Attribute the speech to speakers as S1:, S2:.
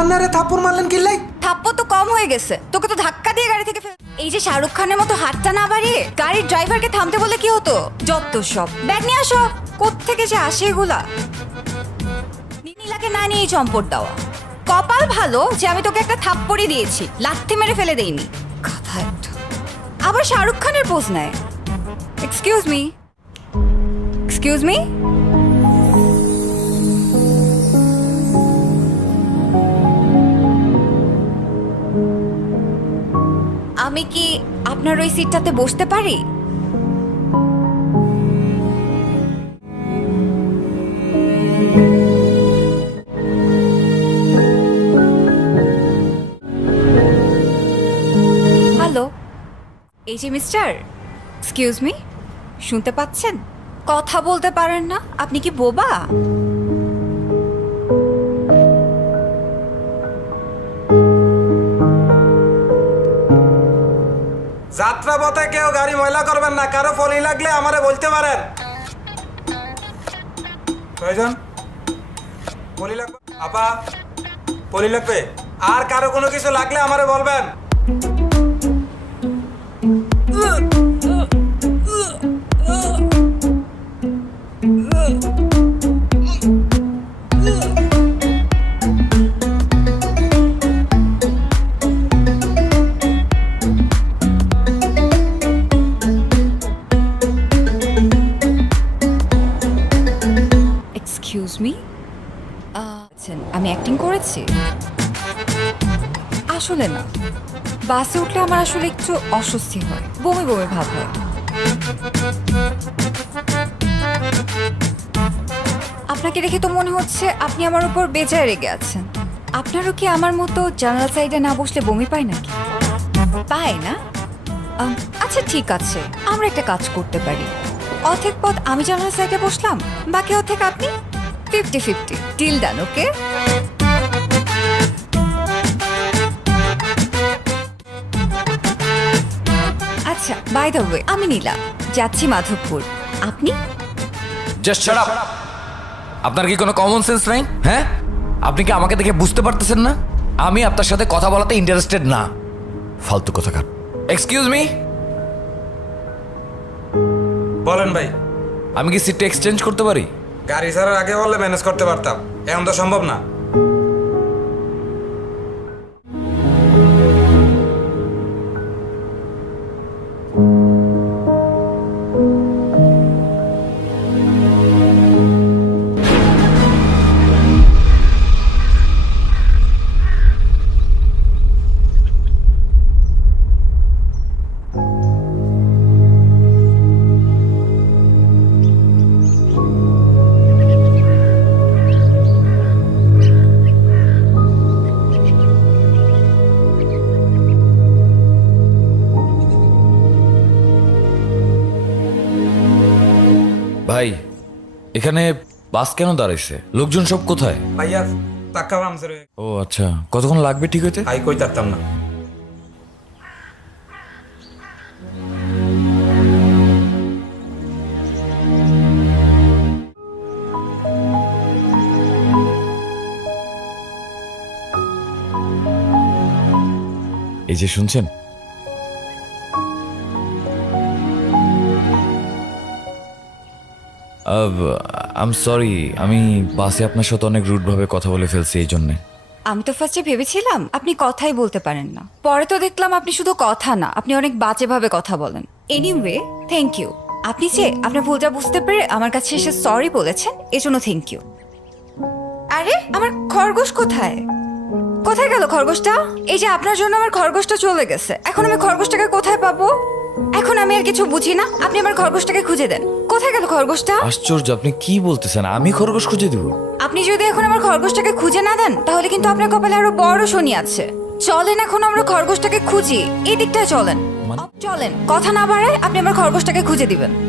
S1: আন্নারে থাপ্পড় মারলেন কিল্লাই থাপ্পড় তো কম হয়ে গেছে। তোকে তো ধাক্কা দিয়ে গাড়ি থেকে এই যে শাহরুখ খানের মতো হাতটা না বাড়িয়ে গাড়ির ড্রাইভারকে থামতে বলে কি হতো? যত সব। ব্যাগ নিয়ে আসো। কোত্থেকে যে আসে এগুলা? নীলাকে না নিয়ে চম্পট দেওয়া। কপাল ভালো যে আমি তোকে একটা থাপ্পড়ই দিয়েছি। লাথি মেরে ফেলে দেইনি। কথা একটা। আবার শাহরুখ খানের পোজ নেয়। এক্সকিউজ মি এক্সকিউজ মি আপনার ওই সিটটাতে বসতে পারি? হ্যালো এই যে মিস্টার এক্সকিউজ মি শুনতে পাচ্ছেন? কথা বলতে পারেন না, আপনি কি বোবা?
S2: যাত্রা পথে কেউ গাড়ি ময়লা করবেন না, কারও ফলি লাগলে আমারে বলতে পারেন। প্রয়োজন? পলি লাগবে? আপা পলি লাগবে? আর কারও কোনো কিছু লাগলে আমারে বলবেন।
S1: আসলে না। বাসে উঠলে আমার আসলে একটু অস্বস্তি হয়, বমি বমি ভাব হয়। আপনাকে দেখে তো মনে হচ্ছে আপনি আমার উপর বেজায় রেগে আছেন। আপনারও কি আমার মতো জানালা সাইডে না বসলে বমি পায় নাকি? পায় না? আচ্ছা ঠিক আছে, আমরা একটা কাজ করতে পারি। অর্ধেক পথ আমি জানালা সাইডে বসলাম, বাকি অর্ধেক আপনি fifty fifty deal done okay আচ্ছা বাই দ্য ওয়ে আমি নীলা যাচ্ছি মাধবপুর। আপনি?
S3: জাস্ট শাট আপ আপনার কি কোনো কমন সেন্স নাই? হ্যাঁ? আপনি কি আমাকে দেখে বুঝতে পারতেছেন না? আমি আপনার সাথে কথা বলাতে ইন্টারেস্টেড না। ফালতু কথা কথাকার। এক্সকিউজ মি
S2: বলেন ভাই।
S3: আমি কি সিটটা এক্সচেঞ্জ করতে পারি?
S2: গাড়ি ছাড়ার আগে বললে ম্যানেজ করতে পারতাম। এখন তো সম্ভব না।
S3: এখানে বাস কেন দাঁড়াইছে? লোকজন সব কোথায়?
S2: ভাইয়া বামছে রে
S3: ও আচ্ছা। কতক্ষণ লাগবে ঠিক হইতে?
S2: আই কই তারতাম না।
S3: এই যে শুনছেন? আম সরি আমি বাসে আপনার সাথে অনেক রুটভাবে কথা বলে ফেলছি এই জন্যে।
S1: আমি তো ফার্স্টে ভেবেছিলাম আপনি কথাই বলতে পারেন না। পরে তো দেখলাম আপনি শুধু কথা না, আপনি অনেক বাজেভাবে কথা বলেন। এনিওয়ে থ্যাংক ইউ আপনি যে আপনার ভুলটা বুঝতে পেরে আমার কাছে এসে সরি বলেছেন, এজন্য থ্যাংক ইউ আরে, আমার খরগোশ কোথায়? কোথায় গেল খরগোশটা? এই যে আপনার জন্য আমার খরগোশটা চলে গেছে। এখন আমি খরগোশটাকে কোথায় পাবো? এখন আমি আর কিছু বুঝি না। আপনি আমার খরগোশটাকে খুঁজে দেন। কোথায় গেল খরগোশটা?
S3: আশ্চর্য আপনি কি বলতেছেন? আমি খরগোশ খুঁজে দেব।
S1: আপনি যদি এখন আমার খরগোশটাকে খুঁজে না দেন তাহলে কিন্তু আপনার কপালে আরও বড় শনি আছে। চলেন এখন আমরা খরগোশটাকে খুঁজি। এই দিকটায় চলেন।
S3: মানে-
S1: চলেন কথা না বাড়ায় আপনি আমার খরগোশটাকে খুঁজে দিবেন।